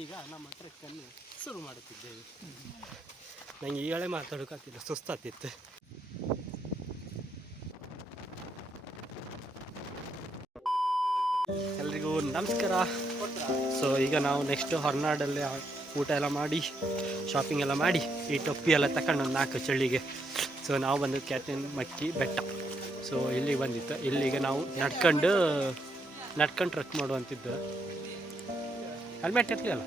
ಈಗ ನಮ್ಮ ಟ್ರೆಕ್ಕನ್ನು ಶುರು ಮಾಡುತ್ತಿದ್ದೇವೆ. ನನಗೆ ಈಗಲೇ ಮಾತಾಡೋಕ್ಕಾಗ್ತಿಲ್ಲ, ಸುಸ್ತಾಗ್ತಿತ್ತು. ಎಲ್ರಿಗೂ ನಮಸ್ಕಾರ. ಸೊ ಈಗ ನಾವು ನೆಕ್ಸ್ಟ್ ಹೊರನಾಡಲ್ಲಿ ಊಟ ಎಲ್ಲ ಮಾಡಿ ಶಾಪಿಂಗ್ ಎಲ್ಲ ಮಾಡಿ ಈ ಟೊಪ್ಪಿ ಎಲ್ಲ ತಗೊಂಡು ಒಂದು 4 ಚಳಿಗೆ. ಸೊ ನಾವು ಬಂದು ಕ್ಯಾತನಮಕ್ಕಿ ಬೆಟ್ಟ. ಸೊ ಇಲ್ಲಿಗೆ ಬಂದಿತ್ತು. ಇಲ್ಲಿಗೆ ನಾವು ನಡ್ಕೊಂಡು ಟ್ರೆಕ್ ಮಾಡುವಂತಿದ್ದು. ಹೆಲ್ಮೆಟ್ ಇರಲಿಲ್ಲ.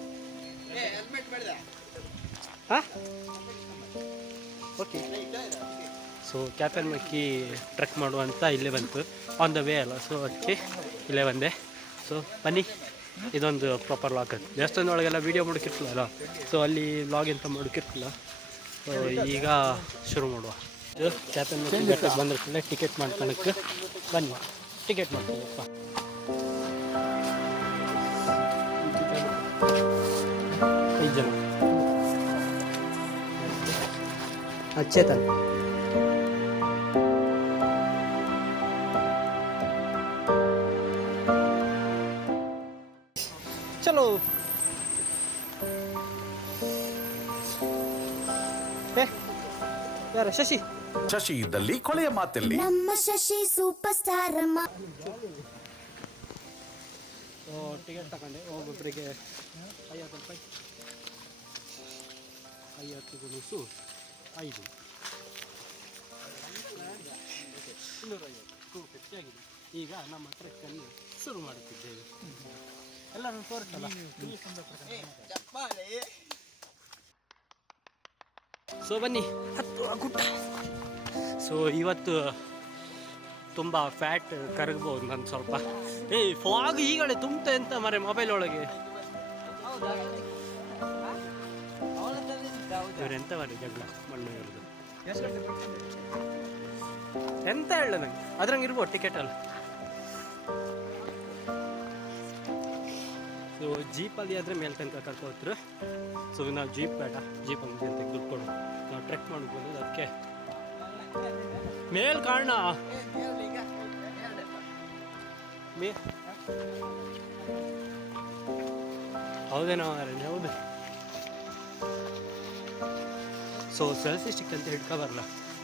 ಹಾಂ, ಓಕೆ. ಸೊ ಕ್ಯಾತನಮಕ್ಕಿ ಟ್ರೆಕ್ ಮಾಡುವಂತ ಇಲ್ಲೇ ಬಂತು. ಆನ್ ದ ವೇ ಅಲ್ಲ, ಸೊ ಅದಕ್ಕೆ ಇಲ್ಲೇ ಬಂದೆ. ಸೊ ಬನ್ನಿ, ಇದೊಂದು ಪ್ರಾಪರ್ ವ್ಲಾಗ್. ದೇವಸ್ಥಾನದೊಳಗೆಲ್ಲ ವೀಡಿಯೋ ಮಾಡೋಕ್ಕಿರ್ತಲ್ಲ, ಸೊ ಅಲ್ಲಿ ವ್ಲಾಗ್ ಎಂತ ಮಾಡೋಕ್ಕಿರ್ತಲ್ಲ. ಸೊ ಈಗ ಶುರು ಮಾಡುವ. ಇದು ಕ್ಯಾತನಮಕ್ಕಿ ಬೆಟ್ಟಕ್ಕೆ ಬಂದಿರ್ತದೆ. ಟಿಕೆಟ್ ಮಾಡ್ಕೊಳಕ್ಕೆ ಬನ್ನಿ, ಟಿಕೆಟ್ ಮಾಡ್ಕೊಳ್ಳಪ್ಪ. ಐದು ಜನ. ಚೇತನ್. ಚಲೋ. ಯಾರ? ಶಶಿ ಇದ್ದಲ್ಲಿ ಕೊಳೆಯ ಮಾತಲ್ಲಿ ನಮ್ಮ ಶಶಿ ಸೂಪರ್ ಸ್ಟಾರ್. ಟಿಕೆಟ್ ತಗೊಂಡೆ. ಒಬ್ಬೊಬ್ಬರಿಗೆ 50 ರೂಪಾಯಿ. 50 ಗುಣಿಸು 5 250 ಆಗಿದೆ. ಈಗ ನಮ್ಮ ಟ್ರೆಕ್ಕನ್ನು ಶುರು ಮಾಡುತ್ತಿದ್ದೇವೆ. ಎಲ್ಲರೂ ತೋರಿಸಲ್ಲ. ಸೊ ಬನ್ನಿ, ಹತ್ತುವ ಗುಡ್ಡ. ಸೊ ಇವತ್ತು ತುಂಬ ಫ್ಯಾಟ್ ಕರಗಬಹುದು ನಾನು ಸ್ವಲ್ಪ. ಫಾಗ್ ಈಗಲೇ ತುಂಬ್ತಾ ಎಂತ ಮರೆ ಮೊಬೈಲ್ ಒಳಗೆ. ಇವರೆಂತ ಮಾಡಿ ಜಗಳ ಮಣ್ಣು ಇರೋದು ಎಂತ ಹೇಳ ನಂಗೆ. ಅದ್ರಂಗೆ ಇರ್ಬೋದು ಟಿಕೆಟ್ ಅಲ್ಲ. ಸೊ ಜೀಪಲ್ಲಿ ಆದರೆ ಮೇಲೆ ತನಕ ಕರ್ಕೋದ್ರು. ಸೊ ನಾವು ಜೀಪ್ ಬೇಡ, ಜೀಪ್ ಅಂತ ದುಡ್ಡು ಕೊಡು. ನಾವು ಟ್ರೆಕ್ ಮಾಡ್ಬೋದು. ಅದಕ್ಕೆ ಮೇಲ್ ಕಾರಣ ಹೌದೇನೋ ಹೌದು. ಸೊ ಸೆಲ್ಫಿ ಸ್ಟಿಕ್ ಅಂತ ಹಿಡ್ಕೊ ಬರಲ್ಲ.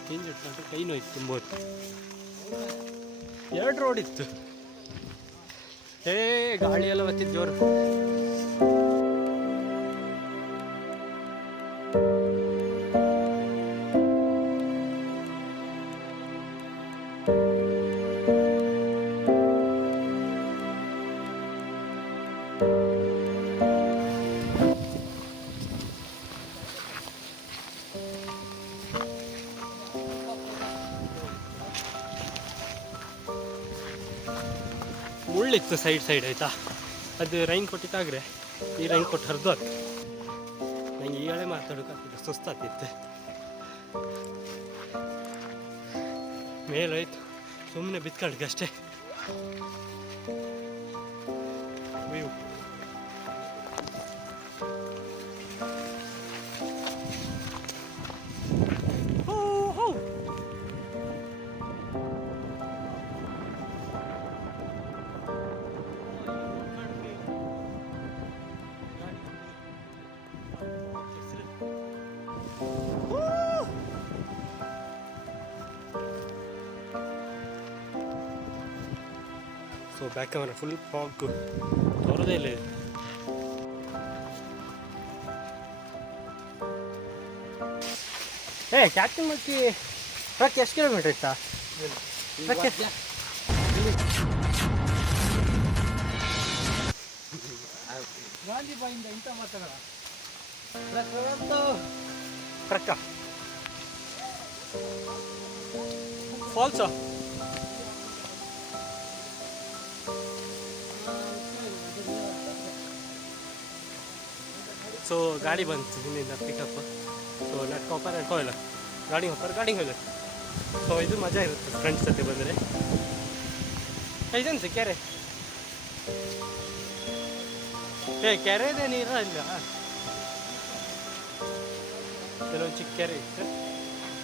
ಹಿಂಗೆ ಹಿಡ್ಕೊಂಡ್ರೆ ಕೈ ನೋಯ್ತು ತುಂಬ ಹೊತ್ತು. 2 ರೋಡ್ ಇತ್ತು. ಗಾಳಿ ಎಲ್ಲ ಬತ್ತಿದ್ದು ಜೋರು. ಮುಳ್ಳಿತ್ತು ಸೈಡ್ ಆಯಿತಾ. ಅದು ರೈನ್ ಕೊಟ್ಟಿತ್ತಾಗ್ರೆ ಈ ರೈನ್ ಕೊಟ್ಟು ಹರಿದು ಅದು. ನಂಗೆ ಈಗಲೇ ಮಾತಾಡೋಕ್ಕಾಗ್ತಿಲ್ಲ, ಸುಸ್ತಾಗ್ತಿತ್ತು. ಮೇಲಾಯ್ತು, ಸುಮ್ಮನೆ ಬಿತ್ಕಳ್ಗೆ ಅಷ್ಟೇ. View so back camera full fog ತೋರದೇ ಇಲ್ಲ. ಕ್ಯಾತನಮಕ್ಕಿ ಟ್ರಕ್ ಎಷ್ಟು ಕಿಲೋಮೀಟ್ರ್ ಇತ್ತಾ? ಗಾಂಧಿ ಬಾಯಿಂದ ಇಂಥ ಮಾತಾಡ ಟ್ರಕ್ಕ ಫಾಲ್ಸ. ಸೊ ಗಾಡಿ ಬಂತು ಹಿಂದಿಂದ ಪಿಕಪ್. ಸೊ ನಡ್ಕೊಲ್ಲ ಗಾಡಿ ಹೋಗ್ತಾರೆ. ಸೊ ಇದು ಮಜಾ ಇರುತ್ತೆ ಫ್ರೆಂಡ್ಸ್ ಜೊತೆ ಬಂದರೆ. ಇದನ್ಸಿ ಕೆರೆ. ಕೆರೆದೇ ನೀರು ಇಲ್ಲ, ಕೆಲವೊಂದು ಚಿಕ್ಕ ಕೆರೆ ಇತ್ತು.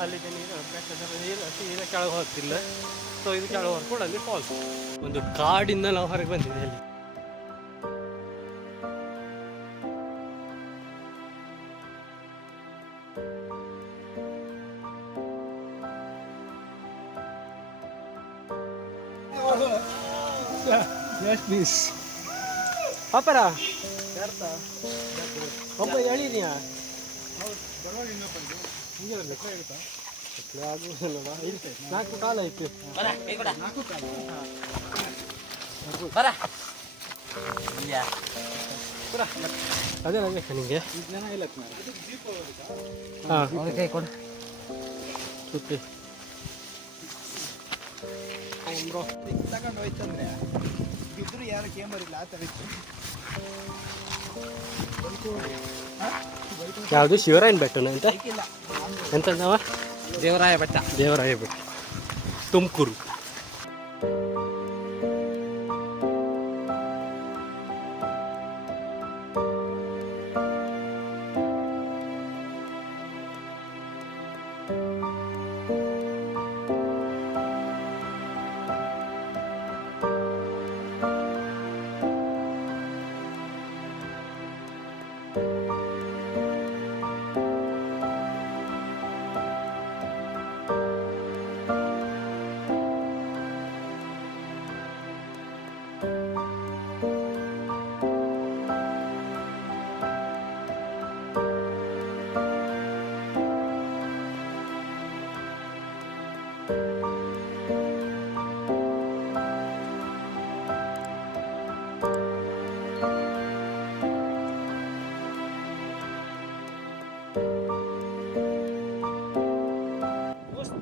ಅಲ್ಲಿದೆ ನೀರು, ಬೆಟ್ಟದ ನೀರು ಸೀದಾ ಕೆಳಗೆ ಹೋಗ್ತಿಲ್ಲ. ಸೊ ಇದು ಕೆಳಗೆ ಹೊರ್ಕೊಂಡು ಅಲ್ಲಿ ಫಾಲ್ಸ್. ಒಂದು ಕಾಡಿಂದ ನಾವು ಹೊರಗೆ ಬಂದಿದ್ದೆ ಅಲ್ಲಿ. ಪಾಪರ ಒಬ್ಬ ಹೇಳಿದೀಯ ನಾಲ್ಕು ಕಾಲ ಐತಿ ಅದೇ ಬೇಕಾ ನಿಂಗೆ ಹಾಂ ಸುತ್ತಿ ಬ್ರೋ ತಗೊಂಡು ಹೋಯ್ತಂದ್ರೆ ಬಿದ್ರು ಯಾರು ಕೇಂಬರಿಲ್ಲ ಆ ಥರ ಇತ್ತು. ಯಾವುದು ಶಿವರಾಯನ ಬೆಟ್ಟನ ಅಂತ ಇಲ್ಲ ಎಂತ ನಾವ ದೇವರಾಯ ಬೆಟ್ಟ. ದೇವರಾಯ ಬೆಟ್ಟ ತುಮಕೂರು.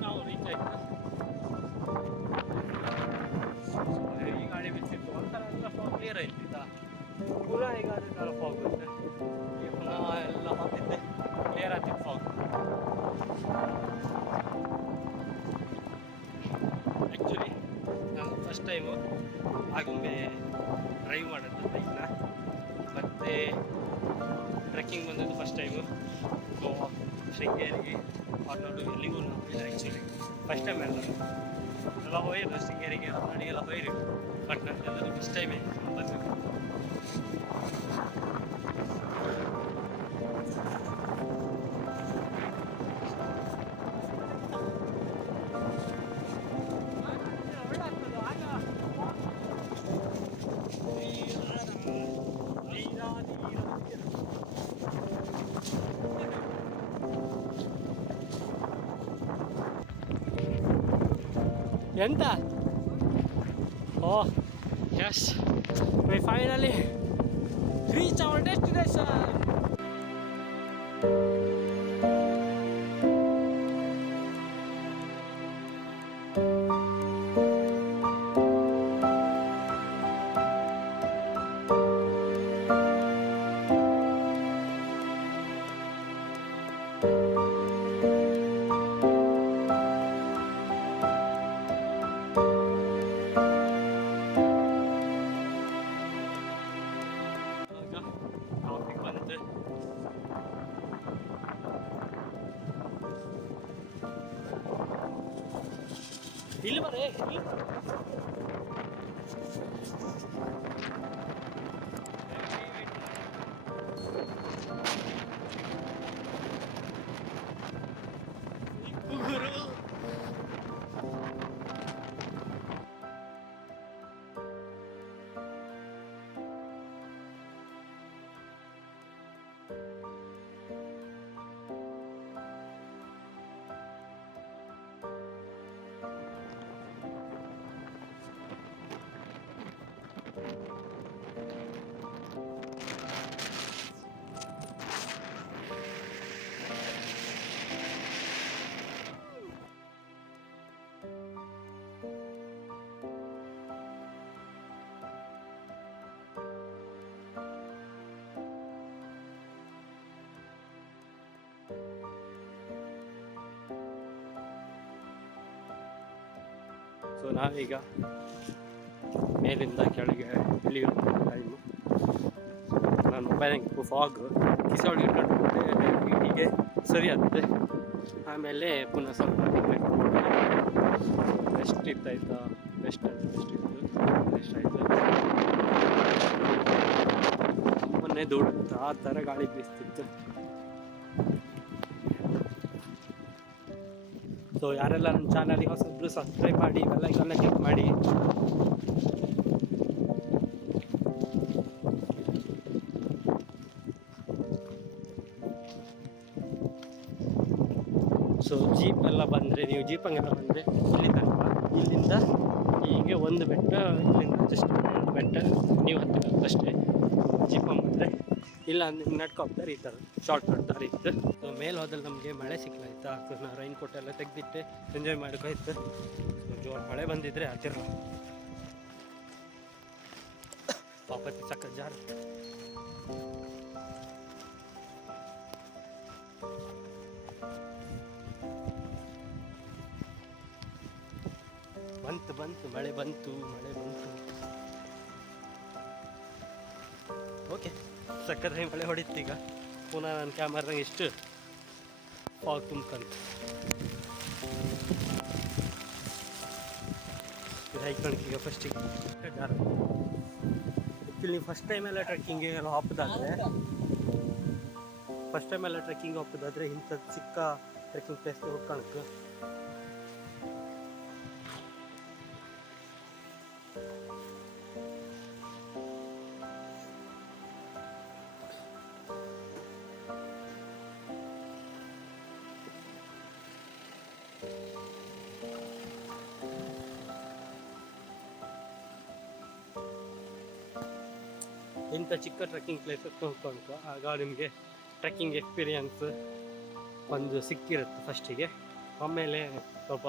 ನಾವು ರೀಚ್ ಆಯ್ತು. ಈ ಗಾಡಿ ಬಿಟ್ಟಿತ್ತು ಒಂಥರ ಎಲ್ಲ ಫಾಗ್ ಕ್ಲಿಯರ್ ಆಯ್ತು ಆಯ್ತಾ. ಪುನಃ ಈಗ ಅದೇ ಥರ ಫಾಗ್ ಬಂತೆ. ಈಗ ಪುನಃ ಎಲ್ಲ ಹಾಕಿದ್ದೆ ಕ್ಲಿಯರ್ ಆಗ್ತಿತ್ತು ಫಾಗ್. ಆ್ಯಕ್ಚುಲಿ ನಾನು ಫಸ್ಟ್ ಟೈಮು ಆಗುಂಬೆ ಡ್ರೈವ್ ಮಾಡೋದು ಬೈಕ್ನ, ಮತ್ತು ಟ್ರೆಕ್ಕಿಂಗ್ ಬಂದದ್ದು ಫಸ್ಟ್ ಟೈಮು. ಗೋವಾ, ಶೃಂಗೇರಿ, ಹೊರನಾಡು ಎಲ್ಲಿಗೂ ಇಲ್ಲ ಆ್ಯಕ್ಚುಲಿ ಫಸ್ಟ್ ಟೈಮ್ ಎಲ್ಲ ಹೋಗಿರೋದು. ಶೃಂಗೇರಿಗೆ ಹೊರನಾಡಿಗೆಲ್ಲ ಹೋಗಿರಿ, ಬಟ್ ನನಗೆಲ್ಲದು ಫಸ್ಟ್ ಟೈಮೇ ಬಂದಿದ್ದು. ಎಂತ? Oh yes, we finally reach our destination. Traffic ಬಂತು. ಇಲ್ಲಿ ಬರೇ ಇಲ್ಲಿ ಗುರು. ಸೊ ನಾವೀಗ ಮೇಲಿಂದ ಕೆಳಗೆ ಇಳಿಯೋ ಟೈಮು. ನನ್ನ ಮೊಬೈಲ್ ಫಾಗ್ ಕಿಸೊಳಗೆ ಇಟ್ಕೊಂಡ್ರೆ ಹೀಗೆ ಸರಿ ಆಗುತ್ತೆ. ಆಮೇಲೆ ಪುನಃ ಸ್ವಲ್ಪ ಬೆಸ್ಟ್ ಇತ್ತಾಯ್ತಾ, ಬೆಸ್ಟ್ ಇತ್ತು ಆಯಿತು. ಮೊನ್ನೆ ದೂಡುತ್ತೆ ಆ ಥರ ಗಾಳಿ ಬೀಸ್ತಿತ್ತು. ಸೊ ಯಾರೆಲ್ಲ ನನ್ನ ಚಾನಲ್ಗೆ ಹೊಸಬ್ರು ಸಬ್ಸ್ಕ್ರೈಬ್ ಮಾಡಿ, ಬೆಲ್ಲೈಕನ್ನ ಕ್ಲಿಕ್ ಮಾಡಿ. ಸೊ ಜೀಪ್ ಎಲ್ಲ ಬಂದರೆ, ನೀವು ಜೀಪಂಗೆಲ್ಲ ಬಂದರೆ ಇಲ್ಲಿ ತನಕ, ಇಲ್ಲಿಂದ ಹೀಗೆ ಒಂದು ಬೆಟ್ಟ, ಇಲ್ಲಿಂದ ಜಸ್ಟ್ ಒಂದು ಬೆಟ್ಟ ನೀವು ಹತ್ತಬೇಕಷ್ಟೇ ಜೀಪಂಗೆ ಬಂದರೆ. ಇಲ್ಲ ನಡ್ಕೊಬ್ತಾರೆ ಈ ಥರ ಶಾರ್ಟ್ ಕಟ್ ದಾರಿ ಇತ್ತು. ಸೊ ಮೇಲೆ ಹೋದಲ್ಲಿ ನಮಗೆ ಮಳೆ ಸಿಕ್ಲಾಯ್ತಾ, ನಾನು ರೈನ್ ಕೋಟ್ ಎಲ್ಲ ತೆಗೆದಿಟ್ಟೆ ಎಂಜಾಯ್ ಮಾಡೋಕ್ಕಾಯ್ತು. ಸೊ ಜೋರು ಮಳೆ ಬಂದಿದ್ರೆ ಆಗ್ತಿರಲ್ಲ, ಪಾಪತ್ತಿ ಸಕ್ಕ ಜಾರ. ಬಂತು ಮಳೆ ಬಂತು. ಓಕೆ, ಸಕ್ಕತ್ತಾಗಿ ಮಳೆ ಹೊಡಿತು. ಈಗ ಪುನಃ ನನ್ನ ಕ್ಯಾಮರಾದಾಗ ಎಷ್ಟು ಫಾಗ್ ತುಂಬ್ಕಂತ ಇದು ಹೈಕಣಿಕೆ. ಈಗ ಫಸ್ಟಿಗೆ ನೀವು ಫಸ್ಟ್ ಟೈಮೆಲ್ಲ ಟ್ರೆಕ್ಕಿಂಗ್ಗೆ ಹೋಗ್ಬೋದಾದ್ರೆ ಇಂಥದ್ದು ಚಿಕ್ಕ ಟ್ರೆಕ್ಕಿಂಗ್ ಪ್ಲೇಸ್ ಹುಡ್ಕೊಳಕ್ಕೆ. ಇಂಥ ಚಿಕ್ಕ ಟ್ರೆಕ್ಕಿಂಗ್ ಪ್ಲೇಸಸ್ ಹೋಗ್ಕೊಂಡು ಆಗ ನಿಮಗೆ ಟ್ರೆಕ್ಕಿಂಗ್ ಎಕ್ಸ್ಪೀರಿಯನ್ಸ್ ಒಂದು ಸಿಕ್ಕಿರುತ್ತೆ ಫಸ್ಟಿಗೆ. ಆಮೇಲೆ ಸ್ವಲ್ಪ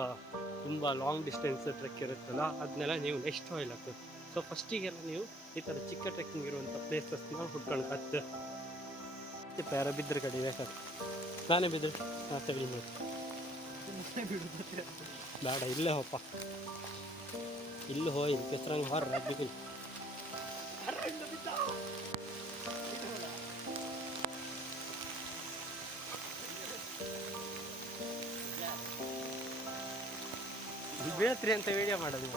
ತುಂಬ ಲಾಂಗ್ ಡಿಸ್ಟೆನ್ಸ್ ಟ್ರೆಕ್ ಇರುತ್ತಲ್ಲ, ಅದನ್ನೆಲ್ಲ ನೀವು ನೆಕ್ಸ್ಟ್ ಹೋಗ್ಲಕ್ಕೆ. ಸೊ ಫಸ್ಟಿಗೆಲ್ಲ ನೀವು ಈ ಥರ ಚಿಕ್ಕ ಟ್ರೆಕ್ಕಿಂಗ್ ಇರುವಂಥ ಪ್ಲೇಸಸ್ನ ಹುಡ್ಕೊಳಕ್ಕೆ. ಯಾರ ಬಿದ್ದರೆ ಕಡಿಮೆ ಸರ್, ನಾನೇ ಬಿದ್ದರೆ ತಗೊಳ್ಳಿ ನೋಡಿ, ಬೇಡ ಇಲ್ಲೇ ಹೋಪ, ಇಲ್ಲೂ ಹೋಯ್ ಕೆಸರಂಗೆ ಹೊರ ರಾಜ್ಯಕ್ಕೆ. ಬೀಳತ್ರಿ ಅಂತ ವಿಡಿಯೋ ಮಾಡೋದು.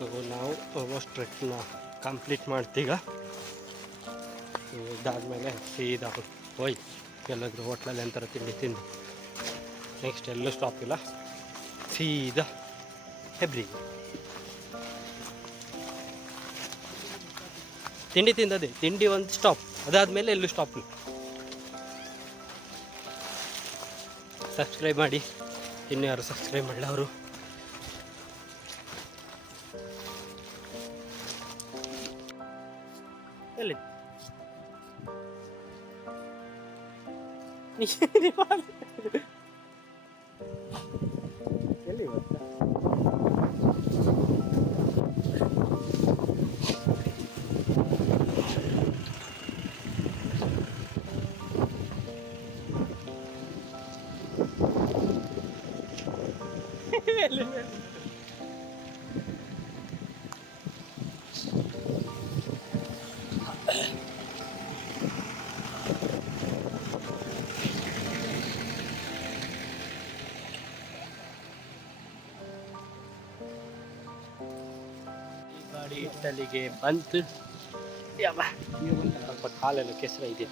ಸೊ ನಾವು ಆಲ್ಮೋಸ್ಟ್ ಟ್ರೆಕ್ನ ಕಂಪ್ಲೀಟ್ ಮಾಡ್ತೀಗ. ಇದಾದಮೇಲೆ ಸೀದಾ ಹೋಯ್ ಎಲ್ಲಾದರೂ ಹೋಟ್ಲಲ್ಲಿ ಅಂತಾರೆ ತಿಂಡಿ ತಿಂದು ನೆಕ್ಸ್ಟ್ ಎಲ್ಲೂ ಸ್ಟಾಪ್ ಇಲ್ಲ, ಸೀದಾ ಹೆಬ್ರಿಗೆ ತಿಂಡಿ ತಿಂದದೆ. ತಿಂಡಿ ಒಂದು ಸ್ಟಾಪ್, ಅದಾದಮೇಲೆ ಎಲ್ಲೂ ಸ್ಟಾಪ್ ಇಲ್ಲ. ಸಬ್ಸ್ಕ್ರೈಬ್ ಮಾಡಿ, ಇನ್ನೂ ಯಾರು ಸಬ್ಸ್ಕ್ರೈಬ್ ಮಾಡಲ್ಲ ಅವರು. ಎಲ್ಲಿ ಎಲ್ಲಿ ಇವತ್ತು ಗಾಡಿ ಇಟ್ಟಲ್ಲಿಗೆ ಬಂತು. ಸ್ವಲ್ಪ ಕಾಲೆಲ್ಲ ಕೆಸರ ಇದೆ.